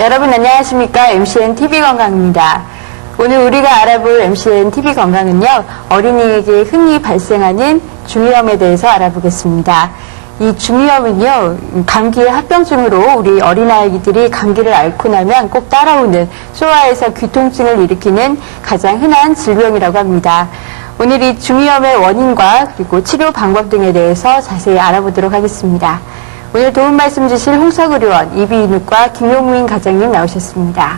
여러분 안녕하십니까? MCN TV 건강입니다. 오늘 우리가 알아볼 MCN TV 건강은요, 어린이에게 흔히 발생하는 중이염에 대해서 알아보겠습니다. 이 중이염은요, 감기의 합병증으로 우리 어린아이들이 감기를 앓고 나면 꼭 따라오는 소아에서 귀통증을 일으키는 가장 흔한 질병이라고 합니다. 오늘 이 중이염의 원인과 그리고 치료 방법 등에 대해서 자세히 알아보도록 하겠습니다. 오늘 도움 말씀 주실 홍석의료원 이비인후과 김용민 과장님 나오셨습니다.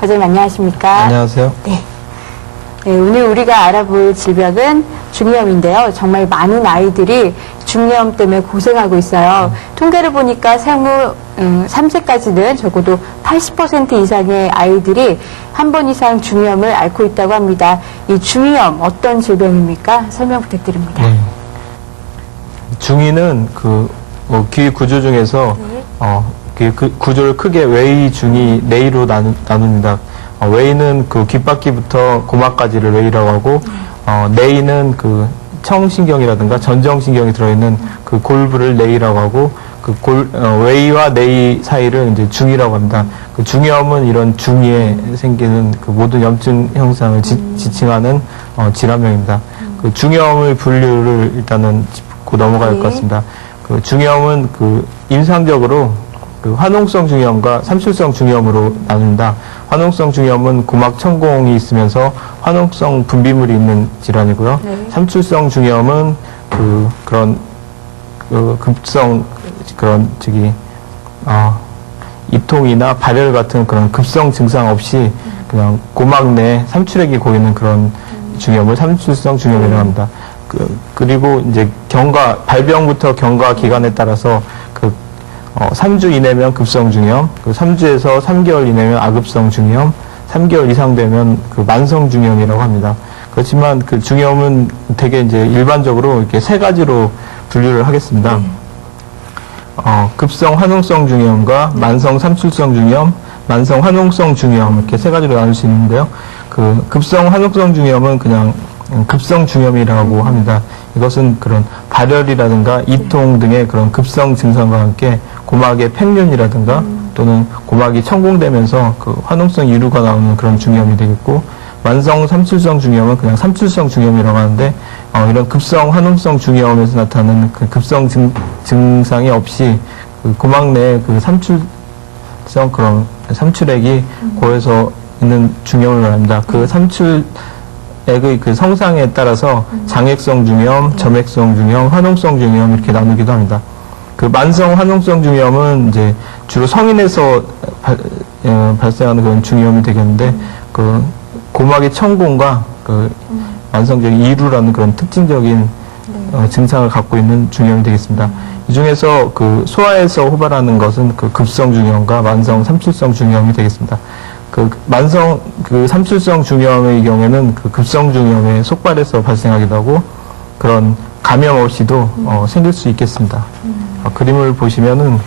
과장님 안녕하십니까? 안녕하세요. 네. 네, 오늘 우리가 알아볼 질병은 중이염인데요. 정말 많은 아이들이 중이염 때문에 고생하고 있어요. 통계를 보니까 생후 3세까지는 적어도 80% 이상의 아이들이 한 번 이상 중이염을 앓고 있다고 합니다. 이 중이염 어떤 질병입니까? 설명 부탁드립니다. 네. 중이는 귀 구조 중에서 귀 구조를 크게 외이, 중이, 내이로 나눕니다. 외이는 귓바퀴부터 고막까지를 외이라고 하고, 내이는 청신경이라든가 전정신경이 들어있는 골부를 내이라고 하고, 외이와 내이 사이를 이제 중이라고 합니다. 중이염은 이런 중이에 생기는 모든 염증 형상을 지칭하는 질환명입니다. 중이염의 분류를 일단은 짚고 넘어갈 것 같습니다. 중이염은 임상적으로 화농성 중이염과 삼출성 중이염으로 나눕니다. 화농성 중이염은 고막 천공이 있으면서 화농성 분비물이 있는 질환이고요. 네. 삼출성 중이염은 그런 급성 입통이나 발열 같은 그런 급성 증상 없이 그냥 고막 내에 삼출액이 고이는 그런 중이염을 삼출성 중이염이라고 합니다. 그리고 이제 발병부터 경과 기간에 따라서 3주 이내면 급성 중이염, 3주에서 3개월 이내면 아급성 중이염, 3개월 이상 되면 만성 중이염이라고 합니다. 그렇지만 중이염은 되게 이제 일반적으로 이렇게 세 가지로 분류를 하겠습니다. 급성 화농성 중이염과 만성 삼출성 중이염, 만성 화농성 중이염 이렇게 세 가지로 나눌 수 있는데요. 급성 화농성 중이염은 그냥 급성 중이염이라고 합니다. 이것은 그런 발열이라든가 이통 등의 그런 급성 증상과 함께 고막의 팽윤이라든가 또는 고막이 천공되면서 화농성 이루가 나오는 그런 중이염이 되겠고, 만성 삼출성 중이염은 그냥 삼출성 중이염이라고 하는데, 이런 급성 화농성 중이염에서 나타나는 급성 증상이 없이 고막 내에 삼출성 그런 삼출액이 고여서 있는 중이염을 말합니다. 삼출액의 성상에 따라서 장액성 중이염, 점액성 중이염, 화농성 중이염 이렇게 나누기도 합니다. 만성 화농성 중이염은 이제 주로 성인에서 발생하는 그런 중이염이 되겠는데, 고막의 천공과 만성적인 이루라는 그런 특징적인 증상을 갖고 있는 중이염이 되겠습니다. 이 중에서 소아에서 호발하는 것은 급성 중이염과 만성 삼출성 중이염이 되겠습니다. 만성 삼출성 중이염의 경우에는 급성 중이염에 속발해서 발생하기도 하고, 그런 감염 없이도 생길 수 있겠습니다. 그림을 보시면은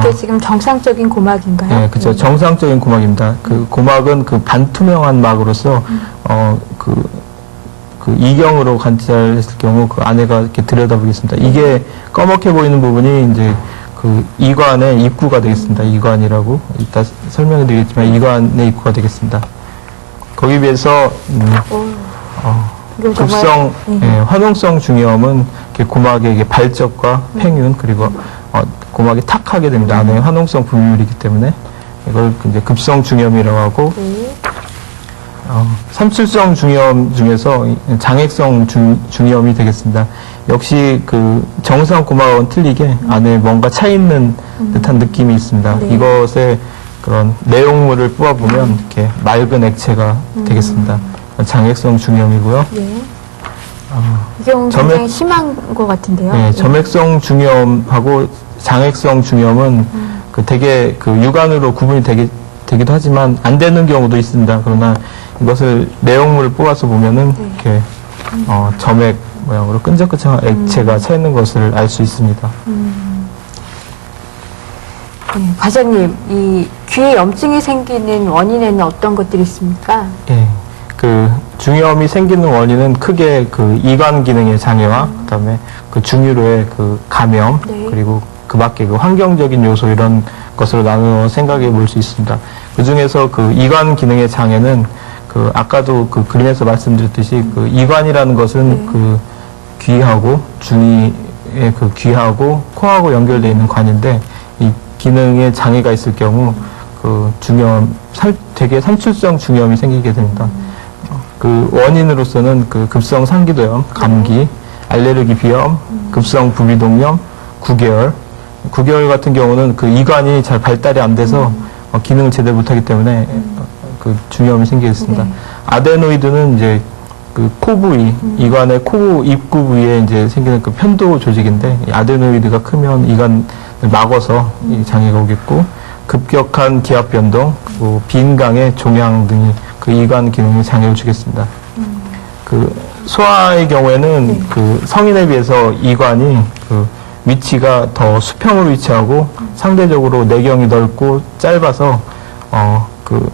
이게 지금 정상적인 고막인가요? 네, 그렇죠. 정상적인 고막입니다. 고막은 반투명한 막으로서 이경으로 관찰했을 경우 안에가 이렇게 들여다보겠습니다. 이게 검게 보이는 부분이 이제 이관의 입구가 되겠습니다. 이관이라고 이따 설명해 드리겠지만 이관의 입구가 되겠습니다. 거기에 비해서 급성 화농성 중이염은 고막의 발적과 팽윤 그리고 고막이 탁하게 됩니다. 안에 화농성 분비물이기 때문에 이걸 이제 급성 중이염이라고 하고, 삼출성 중이염 중에서 장액성 중이염이 되겠습니다. 역시 정상 고막하고는 틀리게 안에 뭔가 차 있는 듯한 느낌이 있습니다. 이것에 그런 내용물을 뽑아보면 이렇게 맑은 액체가 되겠습니다. 장액성 중이염이고요. 이 경우 굉장히 심한 것 같은데요. 네, 점액성 중이염하고 장액성 중이염은 되게 육안으로 구분이 되기도 하지만 안 되는 경우도 있습니다. 그러나 이것을 내용물을 뽑아서 보면은 이렇게 점액 모양으로 끈적끈적한 액체가 차 있는 것을 알 수 있습니다. 네, 과장님, 이 귀에 염증이 생기는 원인에는 어떤 것들이 있습니까? 예. 중이염이 생기는 원인은 크게 이관 기능의 장애와 그다음에 중이로의 감염, 그리고 그 밖에 환경적인 요소 이런 것으로 나누어 생각해 볼 수 있습니다. 그 중에서 그 이관 기능의 장애는 그 아까도 그 그림에서 말씀드렸듯이 그 이관이라는 것은 그 귀하고 중이의 그 귀하고 코하고 연결되어 있는 관인데 이 기능에 장애가 있을 경우 그 중이염, 되게 삼출성 중이염이 생기게 됩니다. 그 원인으로서는 그 급성 상기도염, 감기, 알레르기 비염, 급성 부비동염, 구개열 같은 경우는 그 이관이 잘 발달이 안 돼서 기능을 제대로 못하기 때문에 그 중이염이 생기겠습니다. 네. 아데노이드는 이제 그 코 부위, 이관의 코 입구 부위에 이제 생기는 그 편도 조직인데 이 아데노이드가 크면 이관을 막아서 이 장애가 오겠고 급격한 기압 변동, 그리고 빈강의 종양 등이 그 이관 기능에 장애를 주겠습니다. 그 소아의 경우에는 그 성인에 비해서 이관이 그 위치가 더 수평으로 위치하고 상대적으로 내경이 넓고 짧아서 그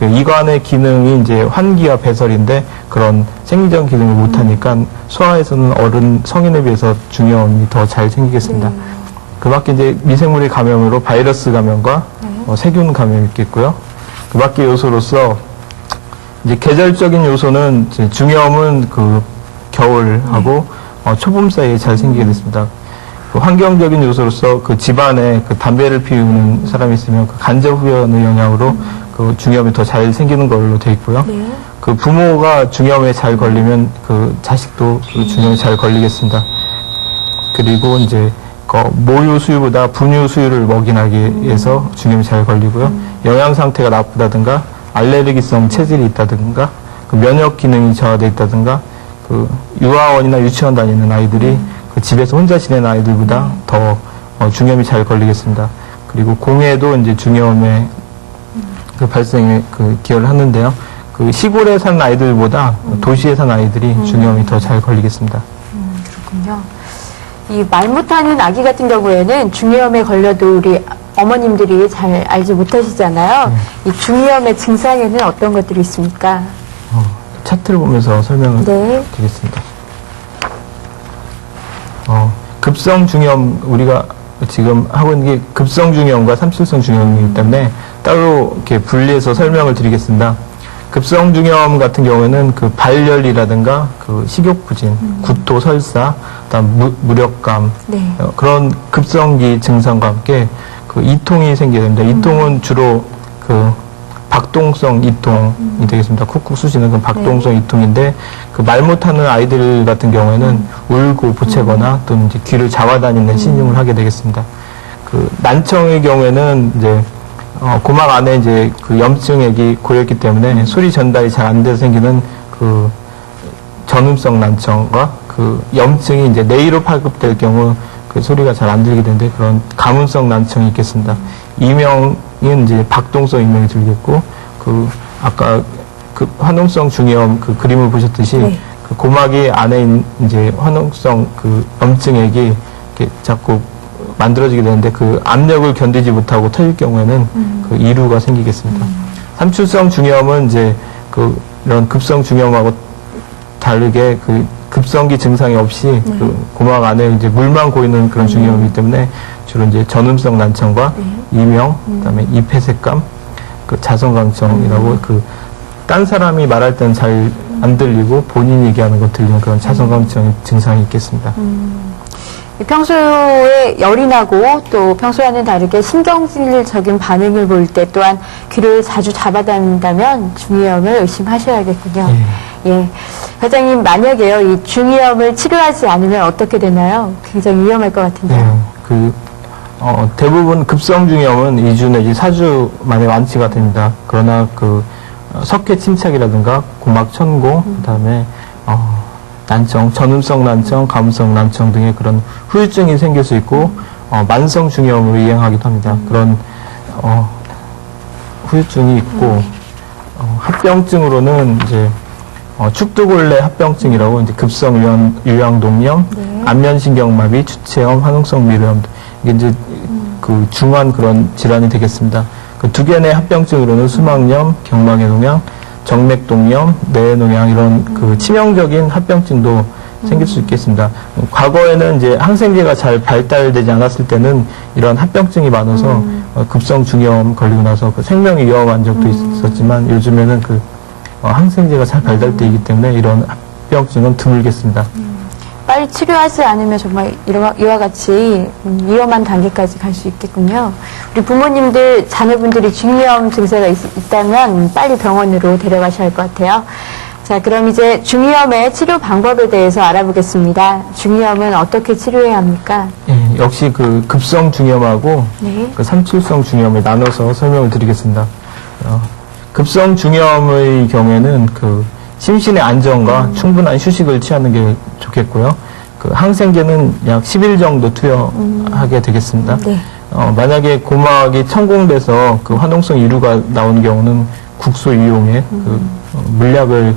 이관의 기능이 이제 환기와 배설인데 그런 생리적 기능을 못하니까 소아에서는 성인에 비해서 중이염이 더 잘 생기겠습니다. 그 밖에 이제 미생물의 감염으로 바이러스 감염과 세균 감염이 있겠고요. 그 밖에 요소로서 이제 계절적인 요소는 이제 중이염은 그 겨울하고 초봄 사이에 잘 생기게 됐습니다. 그 환경적인 요소로서 그 집안에 그 담배를 피우는 사람이 있으면 그 간접 후연의 영향으로 그 중이염이 더 잘 생기는 걸로 되어 있고요. 그 부모가 중이염에 잘 걸리면 그 자식도 그 중이염에 잘 걸리겠습니다. 그리고 이제 모유 수유보다 분유 수유를 먹이나기 위해서 중이염이 잘 걸리고요. 영양 상태가 나쁘다든가 알레르기성 체질이 있다든가 그 면역 기능이 저하되어 있다든가 그 유아원이나 유치원 다니는 아이들이 그 집에서 혼자 지내는 아이들보다 더 중이염이 잘 걸리겠습니다. 그리고 공해도 이제 중이염의 그 발생에 그 기여를 하는데요. 그 시골에 사는 아이들보다 도시에 사는 아이들이 중이염이 더 잘 걸리겠습니다. 그렇군요. 이 말 못하는 아기 같은 경우에는 중이염에 걸려도 우리 어머님들이 잘 알지 못하시잖아요. 이 중이염의 증상에는 어떤 것들이 있습니까? 차트를 보면서 설명을 드리겠습니다. 급성 중이염, 우리가 지금 하고 있는 게 급성 중이염과 삼출성 중이염이기 때문에 따로 이렇게 분리해서 설명을 드리겠습니다. 급성 중이염 같은 경우에는 그 발열이라든가 그 식욕부진, 구토, 설사, 그다음 무력감, 그런 급성기 증상과 함께 그 이통이 생기게 됩니다. 이통은 주로 그 박동성 이통이 되겠습니다. 쿡쿡 쑤시는 그 박동성 이통인데 그 말 못하는 아이들 같은 경우에는 울고 보채거나 또는 이제 귀를 잡아다니는 신용을 하게 되겠습니다. 그 난청의 경우에는 이제 고막 안에 이제 그 염증액이 고였기 때문에 소리 전달이 잘 안 돼서 생기는 그 전음성 난청과 그 염증이 이제 뇌로 파급될 경우 그 소리가 잘 안 들리게 되는데 그런 가문성 난청이 있겠습니다. 이명은 이제 박동성 이명이 들겠고 그 아까 그 화농성 중이염 그 그림을 보셨듯이 그 고막이 안에 있는 이제 화농성 그 염증액이 이렇게 자꾸 만들어지게 되는데 그 압력을 견디지 못하고 터질 경우에는 그 이루가 생기겠습니다. 삼출성 중이염은 이제 그 이런 급성 중이염하고 다르게 그 급성기 증상이 없이 그 고막 안에 이제 물만 고이는 그런 중이염이기 때문에 주로 이제 전음성 난청과 이명, 그다음에 이폐색감, 그 자성강청이라고 그 딴 사람이 말할 때는 잘 안 들리고 본인이 얘기하는 거 들리는 그런 자성강청 증상이 있겠습니다. 평소에 열이 나고 또 평소와는 다르게 신경질적인 반응을 보일 때 또한 귀를 자주 잡아다닌다면 중이염을 의심하셔야겠군요. 예. 과장님, 만약에요, 이 중이염을 치료하지 않으면 어떻게 되나요? 굉장히 위험할 것 같은데요. 대부분 급성 중이염은 2주 내지 4주 만에 완치가 됩니다. 그러나 그 석회 침착이라든가 고막 천고, 그다음에 난청, 전음성 난청, 가문성 난청 등의 그런 후유증이 생길 수 있고 만성 중이염으로 이행하기도 합니다. 그런 후유증이 있고 합병증으로는 이제 축두골레 합병증이라고 이제 급성 유양동염, 안면신경마비, 주체염, 화농성 미로염 이게 이제 그 중한 그런 질환이 되겠습니다. 그 두 개의 합병증으로는 수막염, 경막의 농양, 정맥동염, 뇌농양 이런 그 치명적인 합병증도 생길 수 있겠습니다. 과거에는 이제 항생제가 잘 발달되지 않았을 때는 이런 합병증이 많아서 급성 중이염 걸리고 나서 그 생명이 위험한 적도 있었지만 요즘에는 그 항생제가 잘 발달되어 있기 때문에 이런 합병증은 드물겠습니다. 빨리 치료하지 않으면 정말 이와 같이 위험한 단계까지 갈 수 있겠군요. 우리 부모님들, 자녀분들이 중이염 증세가 있다면 빨리 병원으로 데려가셔야 할 것 같아요. 자, 그럼 이제 중이염의 치료 방법에 대해서 알아보겠습니다. 중이염은 어떻게 치료해야 합니까? 예, 역시 그 급성 중이염하고 네. 그 삼출성 중이염을 나눠서 설명을 드리겠습니다. 급성 중이염의 경우에는 그 심신의 안정과 충분한 휴식을 취하는 게 좋겠고요. 그 항생제는 약 10일 정도 투여하게 되겠습니다. 네. 만약에 고막이 천공돼서 그 화농성 이루가 나온 경우는 국소 이용에 그 물약을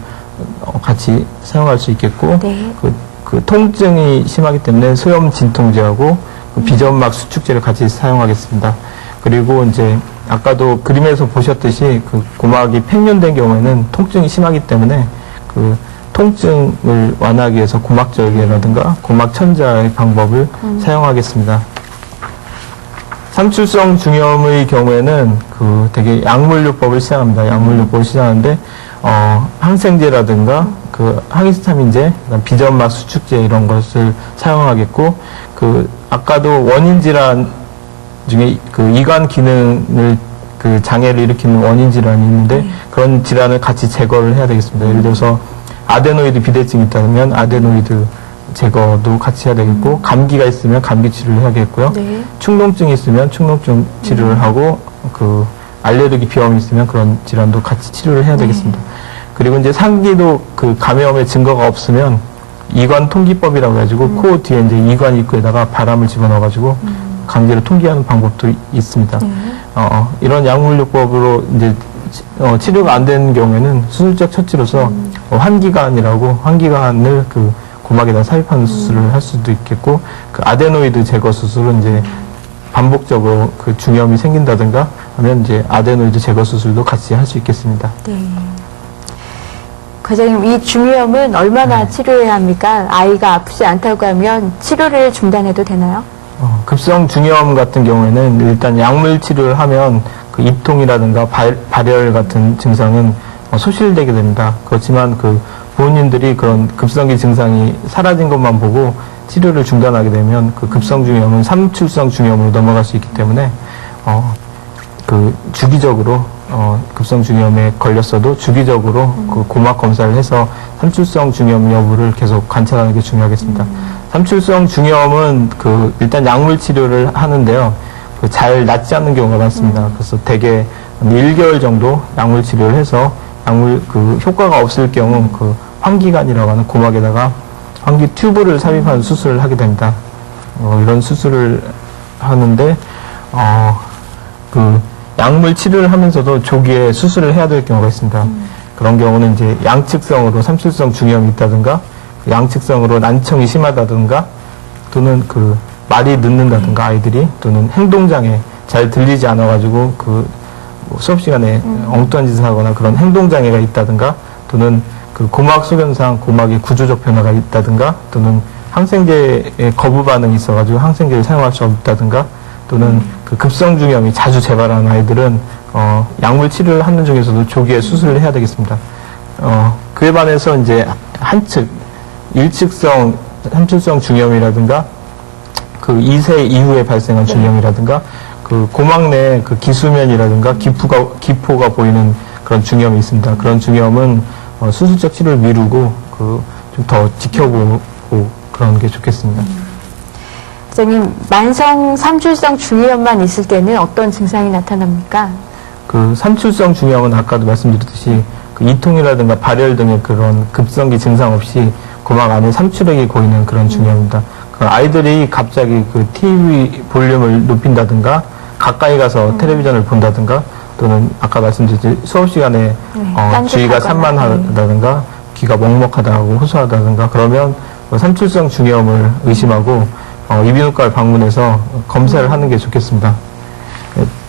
같이 사용할 수 있겠고, 네. 그 통증이 심하기 때문에 소염 진통제하고 그 비점막 수축제를 같이 사용하겠습니다. 그리고 이제 아까도 그림에서 보셨듯이 그 고막이 팽년된 경우에는 통증이 심하기 때문에 그 통증을 완화하기 위해서 고막절개라든가 고막천자의 방법을 사용하겠습니다. 삼출성 중이염의 경우에는 그 되게 약물요법을 시행합니다. 약물요법을 시행하는데 항생제라든가 그 항히스타민제, 비점막 수축제 이런 것을 사용하겠고, 그 아까도 원인 질환 중에 그 이관 기능을 그 장애를 일으키는 원인 질환이 있는데 그런 질환을 같이 제거를 해야 되겠습니다. 예를 들어서 아데노이드 비대증이 있다면 아데노이드 제거도 같이 해야 되겠고, 감기가 있으면 감기 치료를 해야겠고요. 네. 축농증이 있으면 축농증 치료를 하고, 그 알레르기 비염이 있으면 그런 질환도 같이 치료를 해야 되겠습니다. 그리고 이제 상기도 그 감염의 증거가 없으면 이관 통기법이라고 해가지고 코 뒤에 이제 이관 입구에다가 바람을 집어넣어가지고 강제로 통기하는 방법도 있습니다. 이런 약물요법으로 이제 치료가 안 되는 경우에는 수술적 처치로서 환기관이라고 환기관을 그 고막에다 삽입하는 수술을 할 수도 있겠고, 그 아데노이드 제거 수술은 이제 반복적으로 그 중이염이 생긴다든가 하면 이제 아데노이드 제거 수술도 같이 할 수 있겠습니다. 네. 과장님, 이 중이염은 얼마나 치료해야 합니까? 아이가 아프지 않다고 하면 치료를 중단해도 되나요? 급성 중이염 같은 경우에는 일단 약물 치료를 하면 그 입통이라든가 발열 같은 증상은 소실되게 됩니다. 그렇지만 그 부모님들이 그런 급성기 증상이 사라진 것만 보고 치료를 중단하게 되면 그 급성 중이염은 삼출성 중이염으로 넘어갈 수 있기 때문에 그 주기적으로 급성 중이염에 걸렸어도 주기적으로 그 고막 검사를 해서 삼출성 중이염 여부를 계속 관찰하는 게 중요하겠습니다. 삼출성 중이염은 그 일단 약물 치료를 하는데요. 그 잘 낫지 않는 경우가 많습니다. 그래서 대개 1개월 정도 약물 치료를 해서 약물 그 효과가 없을 경우 그 환기관이라고 하는 고막에다가 환기 튜브를 삽입하는 수술을 하게 됩니다. 이런 수술을 하는데 그 약물 치료를 하면서도 조기에 수술을 해야 될 경우가 있습니다. 그런 경우는 이제 양측성으로 삼출성 중이염이 있다든가, 양측성으로 난청이 심하다든가, 또는 그 말이 늦는다든가 아이들이, 또는 행동장애 잘 들리지 않아가지고 그 수업 시간에 엉뚱한 짓을 하거나 그런 행동장애가 있다든가, 또는 그 고막 소견상 고막의 구조적 변화가 있다든가, 또는 항생제에 거부 반응이 있어가지고 항생제를 사용할 수 없다든가, 또는 그 급성 중이염이 자주 재발하는 아이들은 약물 치료를 하는 중에서도 조기에 수술을 해야 되겠습니다. 그에 반해서 이제 한측 일측성 삼출성 중이염이라든가 그 2세 이후에 발생한 중이염이라든가 그 고막 내 그 기수면이라든가 기포가 보이는 그런 중이염이 있습니다. 그런 중이염은 수술적 치료를 미루고 그 좀 더 지켜보고 그런 게 좋겠습니다. 선생님, 만성 삼출성 중이염만 있을 때는 어떤 증상이 나타납니까? 그 삼출성 중이염은 아까도 말씀드렸듯이 그 이통이라든가 발열 등의 그런 급성기 증상 없이 고막 안에 삼출액이 고이는 그런 중이염입니다. 그 아이들이 갑자기 그 TV 볼륨을 높인다든가 가까이 가서 텔레비전을 본다든가 또는 아까 말씀드렸듯이 수업 시간에 주의가 산만하다든가 귀가 먹먹하다고 호소하다든가 그러면 삼출성 중이염을 의심하고 이비인후과를 방문해서 검사를 하는 게 좋겠습니다.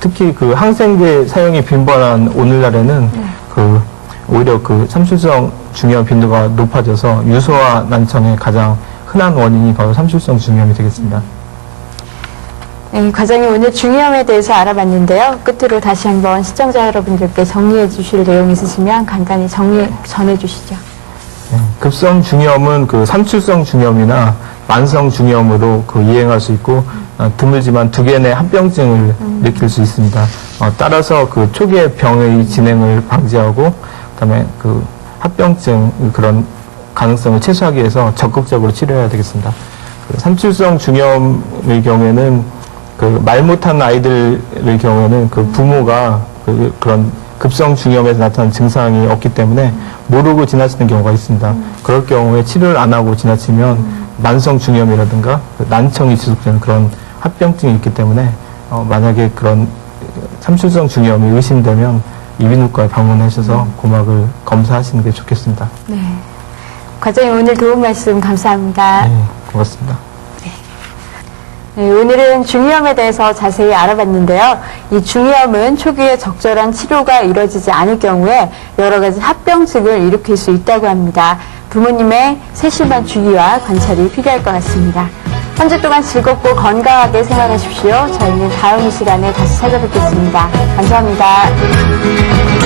특히 그 항생제 사용이 빈번한 오늘날에는 그 오히려 그 삼출성 중이염 빈도가 높아져서 유소와 난청의 가장 흔한 원인이 바로 삼출성 중이염이 되겠습니다. 네, 과장님 오늘 중이염에 대해서 알아봤는데요. 끝으로 다시 한번 시청자 여러분들께 정리해 주실 내용 있으시면 간단히 전해 주시죠. 급성 중이염은 그 삼출성 중이염이나 만성 중이염으로 이행할 수 있고 드물지만 두 개 내 합병증을 일으킬 수 있습니다. 따라서 그 초기의 병의 진행을 방지하고 그다음에 그 합병증 그런 가능성을 최소화하기 위해서 적극적으로 치료해야 되겠습니다. 그 삼출성 중이염의 경우에는 그 말 못하는 아이들의 경우에는 그 부모가 그런 급성 중이염에서 나타나는 증상이 없기 때문에 모르고 지나치는 경우가 있습니다. 그럴 경우에 치료를 안 하고 지나치면 만성 중이염이라든가 난청이 지속되는 그런 합병증이 있기 때문에 만약에 그런 삼출성 중이염이 의심되면 이비인후과에 방문하셔서 고막을 검사하시는 게 좋겠습니다. 네. 과장님 오늘 도움 말씀 감사합니다. 네, 고맙습니다. 네, 오늘은 중이염에 대해서 자세히 알아봤는데요. 이 중이염은 초기에 적절한 치료가 이루어지지 않을 경우에 여러 가지 합병증을 일으킬 수 있다고 합니다. 부모님의 세심한 주의와 관찰이 필요할 것 같습니다. 한 주 동안 즐겁고 건강하게 생활하십시오. 저희는 다음 시간에 다시 찾아뵙겠습니다. 감사합니다.